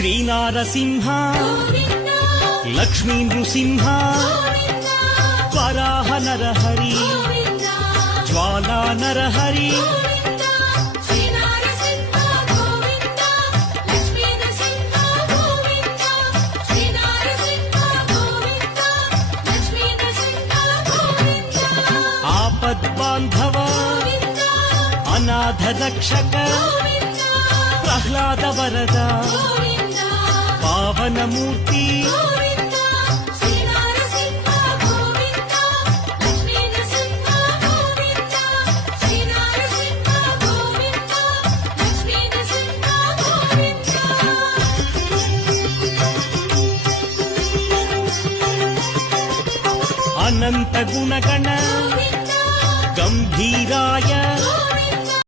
శ్రీనారసింహ లక్ష్మీ నృసింహ వరాహ నరహరి జ్వాలా నరహరి ఆపద్బాంధవ అనాథ రక్షక ప్రహ్లాద వరద పావనమూర్తి అనంత గుణగణ గంభీరాయ